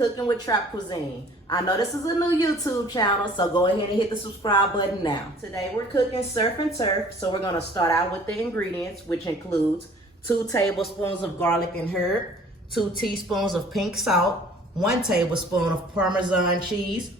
Cooking with Trap Cuisine. I know this is a new YouTube channel, so go ahead and hit the subscribe button now. Today we're cooking surf and turf, so we're gonna start out with the ingredients, which includes 2 tablespoons of garlic and herb, 2 teaspoons of pink salt, 1 tablespoon of Parmesan cheese,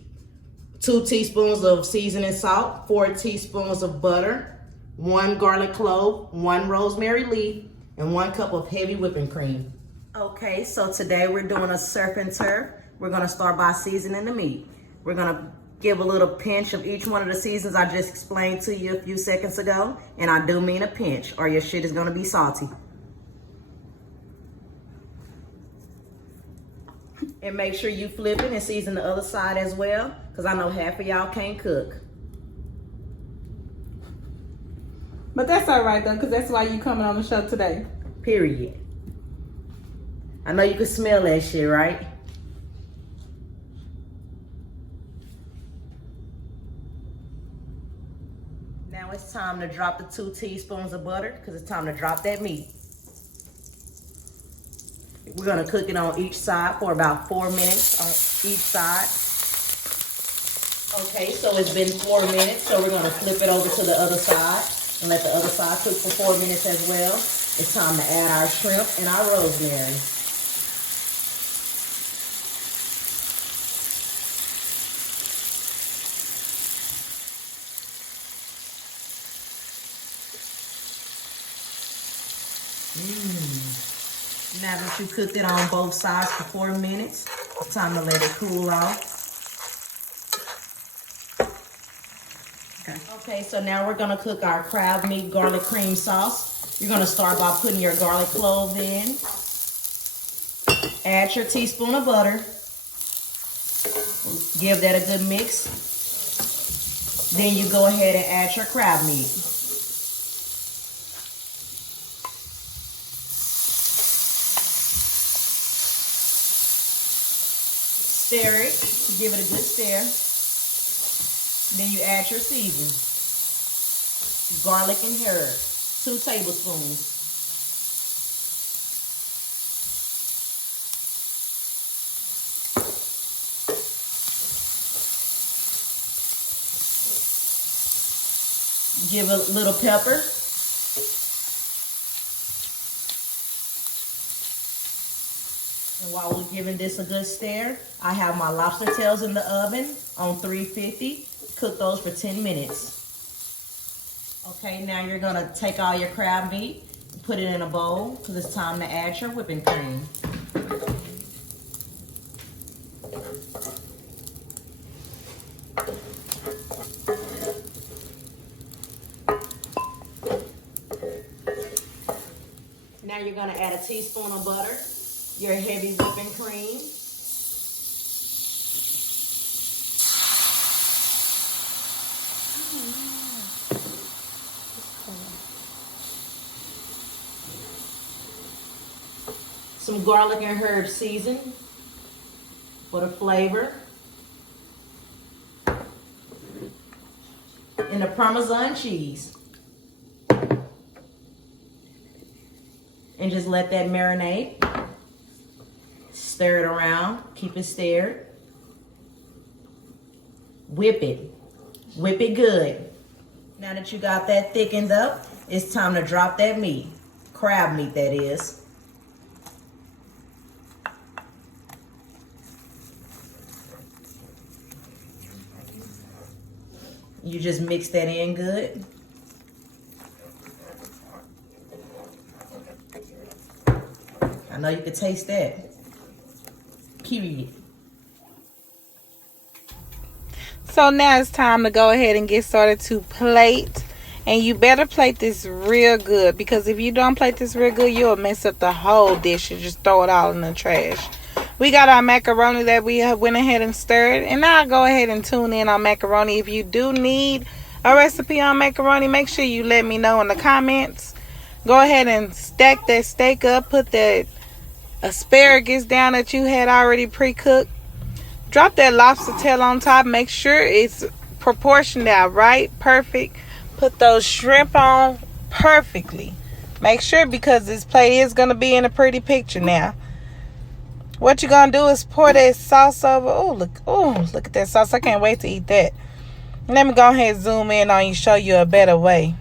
2 teaspoons of seasoning salt, 4 teaspoons of butter, 1 garlic clove, 1 rosemary leaf, and 1 cup of heavy whipping cream. Okay, so today we're doing a surf and turf. We're gonna start by seasoning the meat. We're gonna give a little pinch of each one of the seasons I just explained to you a few seconds ago. And I do mean a pinch, or your shit is gonna be salty. And make sure you flip it and season the other side as well, because I know half of y'all can't cook. But that's all right though, because that's why you coming on the show today. Period. I know you can smell that shit, right? Now it's time to drop the 2 teaspoons of butter, because it's time to drop that meat. We're gonna cook it on each side for about 4 minutes on each side. Okay, so it's been 4 minutes, so we're gonna flip it over to the other side and let the other side cook for 4 minutes as well. It's time to add our shrimp and our rosemary. Now that you cooked it on both sides for 4 minutes, it's time to let it cool off. Okay, so now we're gonna cook our crab meat garlic cream sauce. You're gonna start by putting your garlic cloves in. Add your teaspoon of butter. Give that a good mix. Then you go ahead and add your crab meat. Stir it, give it a good stir. Then you add your seasoning. Garlic and herb, 2 tablespoons. Give a little pepper. And while we're giving this a good stir, I have my lobster tails in the oven on 350. Cook those for 10 minutes. Okay, now you're gonna take all your crab meat and put it in a bowl, because it's time to add your whipping cream. Now you're gonna add a teaspoon of butter, your heavy whipping cream, some garlic and herb season for the flavor, and the Parmesan cheese. And just let that marinate. Stir it around, keep it stirred. Whip it. Whip it good. Now that you got that thickened up, it's time to drop that meat. Crab meat, that is. You just mix that in good. I know you can taste that. Period. So now it's time to go ahead and get started to plate. And you better plate this real good, because if you don't plate this real good, you'll mess up the whole dish and just throw it all in the trash. We got our macaroni that we went ahead and stirred. And now I'll go ahead and tune in on macaroni. If you do need a recipe on macaroni, make sure you let me know in the comments. Go ahead and stack that steak up. Put that asparagus down that you had already pre-cooked. Drop that lobster tail on top. Make sure it's proportioned out right, perfect. Put those shrimp on perfectly. Make sure, because this plate is going to be in a pretty picture now. What you're gonna do is pour that sauce over. Look at that sauce. I can't wait to eat that. Let me go ahead and zoom in on you, show you a better way.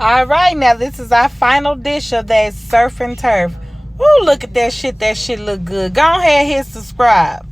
All right, now this is our final dish of that surf and turf. Ooh, look at that shit. That shit look good. Go ahead and hit subscribe.